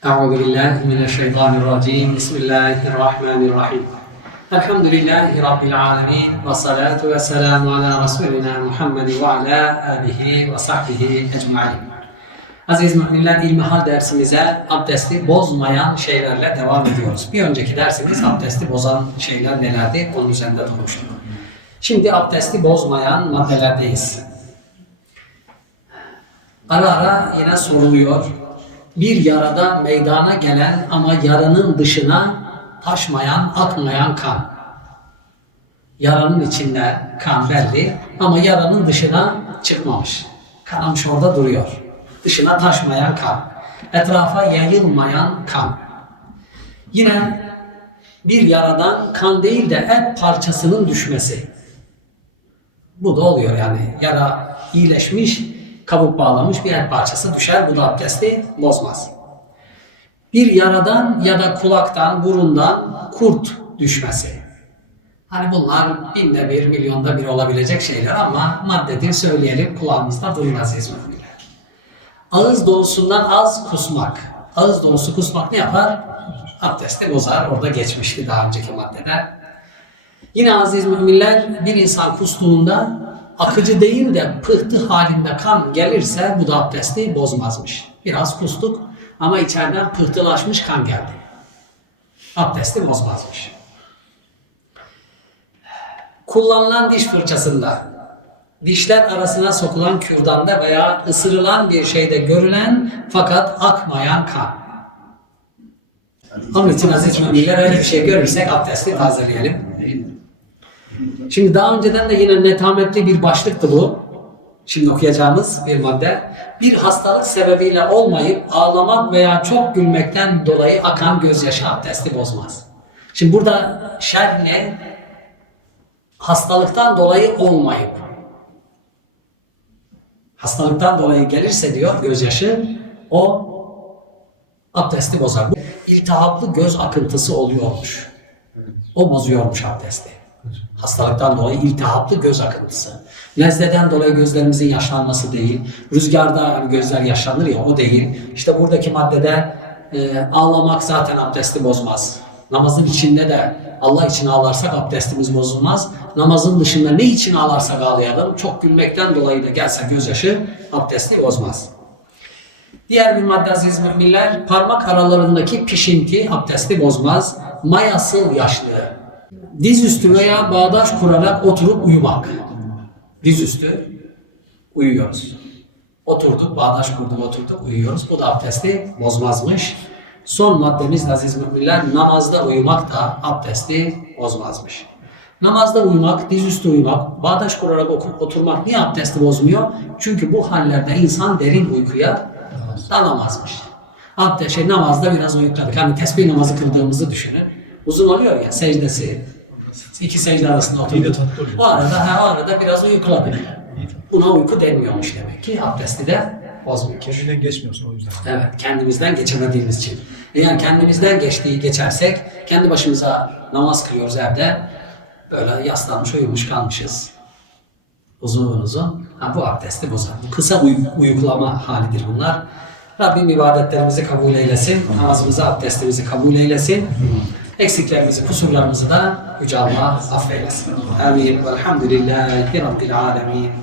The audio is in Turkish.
أعوذ بالله من الشيطان الرجيم بسم الله الرحمن الرحيم الحمد لله رب العالمين والصلاة والسلام على رسولنا محمد وعلى آله وصحبه أجمعين Aziz müminler ilmihal dersimize abdesti bozmayan şeylerle devam ediyoruz. Bir önceki dersimiz abdesti bozan şeyler nelerdi? Onun üzerinde durmuştuk. Şimdi abdesti bozmayan maddelerdeyiz. Ara ara yine soruluyor. bir yarada meydana gelen ama yaranın dışına taşmayan, akmayan kan. Yaranın içinde kan belli ama yaranın dışına çıkmamış. Kanamış orada duruyor. Dışına taşmayan kan. Etrafa yayılmayan kan. Yine bir yaradan kan değil de et parçasının düşmesi. Bu da oluyor yani. Yara iyileşmiş, kabuk bağlamış bir et parçası düşer. Bu da abdesti bozmaz. Bir yaradan ya da kulaktan, burundan kurt düşmesi. Hani bunlar binde bir, milyonda bir olabilecek şeyler ama maddedir söyleyelim kulağımızda durmaz İzmirliler. Ağız dolusundan az kusmak. Ağız dolusu kusmak ne yapar? Abdesti bozar. Orada geçmişti daha önceki maddede. Yine aziz müminler bir insan kustuğunda akıcı değil de pıhtı halinde kan gelirse bu da abdesti bozmazmış. Biraz kustuk ama içeriden pıhtılaşmış kan geldi. Abdesti bozmazmış. Kullanılan diş fırçasında dişler arasına sokulan kürdanda veya ısırılan bir şeyde görülen fakat akmayan kan. Onun için aziz müminler öyle bir şey görürsek abdesti tazeleyelim. Şimdi daha önceden de yine netametli bir başlıktı bu. Şimdi okuyacağımız bir madde. Bir hastalık sebebiyle olmayıp ağlamak veya çok gülmekten dolayı akan gözyaşı abdesti bozmaz. Şimdi burada şer ne? Hastalıktan dolayı olmayıp. Hastalıktan dolayı gelirse diyor gözyaşı o abdesti bozar. İltihaplı göz akıntısı oluyormuş. O bozuyormuş abdesti. Hastalıktan dolayı iltihaplı göz akıntısı. Nezleden dolayı gözlerimizin yaşlanması değil. Rüzgarda gözler yaşlanır ya o değil. İşte buradaki maddede e, ağlamak zaten abdesti bozmaz. Namazın içinde de Allah için ağlarsak abdestimiz bozulmaz. Namazın dışında ne için ağlarsak ağlayalım. Çok gülmekten dolayı da gelse gözyaşı abdesti bozmaz. Diğer bir madde aziz müminler parmak aralarındaki pişinti abdesti bozmaz. Mayasıl yaşlığı. Dizüstü veya bağdaş kurarak oturup uyumak. Dizüstü uyuyoruz. Oturduk, bağdaş kurduk, oturduk, uyuyoruz. Bu da abdesti bozmazmış. Son maddemiz de aziz müminler namazda uyumak da abdesti bozmazmış. Namazda uyumak, dizüstü uyumak, bağdaş kurarak oturmak niye abdesti bozmuyor? Çünkü bu hallerde insan derin uykuya dalamazmış. Abdest, şey, namazda biraz uyukladık. Hani tesbih namazı kıldığımızı düşünün. Uzun oluyor ya secdesi. İki secde arasında oluyor. O arada, ha, o arada biraz uyukladık. Buna uyku denmiyormuş demek ki. Abdesti de bozmuyor. Kendinden geçmiyorsun o yüzden. Evet, kendimizden geçemediğimiz için. Eğer kendimizden geçtiği geçersek, kendi başımıza namaz kılıyoruz evde, böyle yaslanmış, uyumuş kalmışız. Uzun uzun. Ha, bu abdesti bozar. Bu kısa uy- uyuklama halidir bunlar. Rabbim ibadetlerimizi kabul eylesin. Namazımızı, abdestimizi kabul eylesin. Eksiklerimizi, kusurlarımızı da Yüce Allah affeylesin. Amin. Velhamdülillahi Rabbil alemin.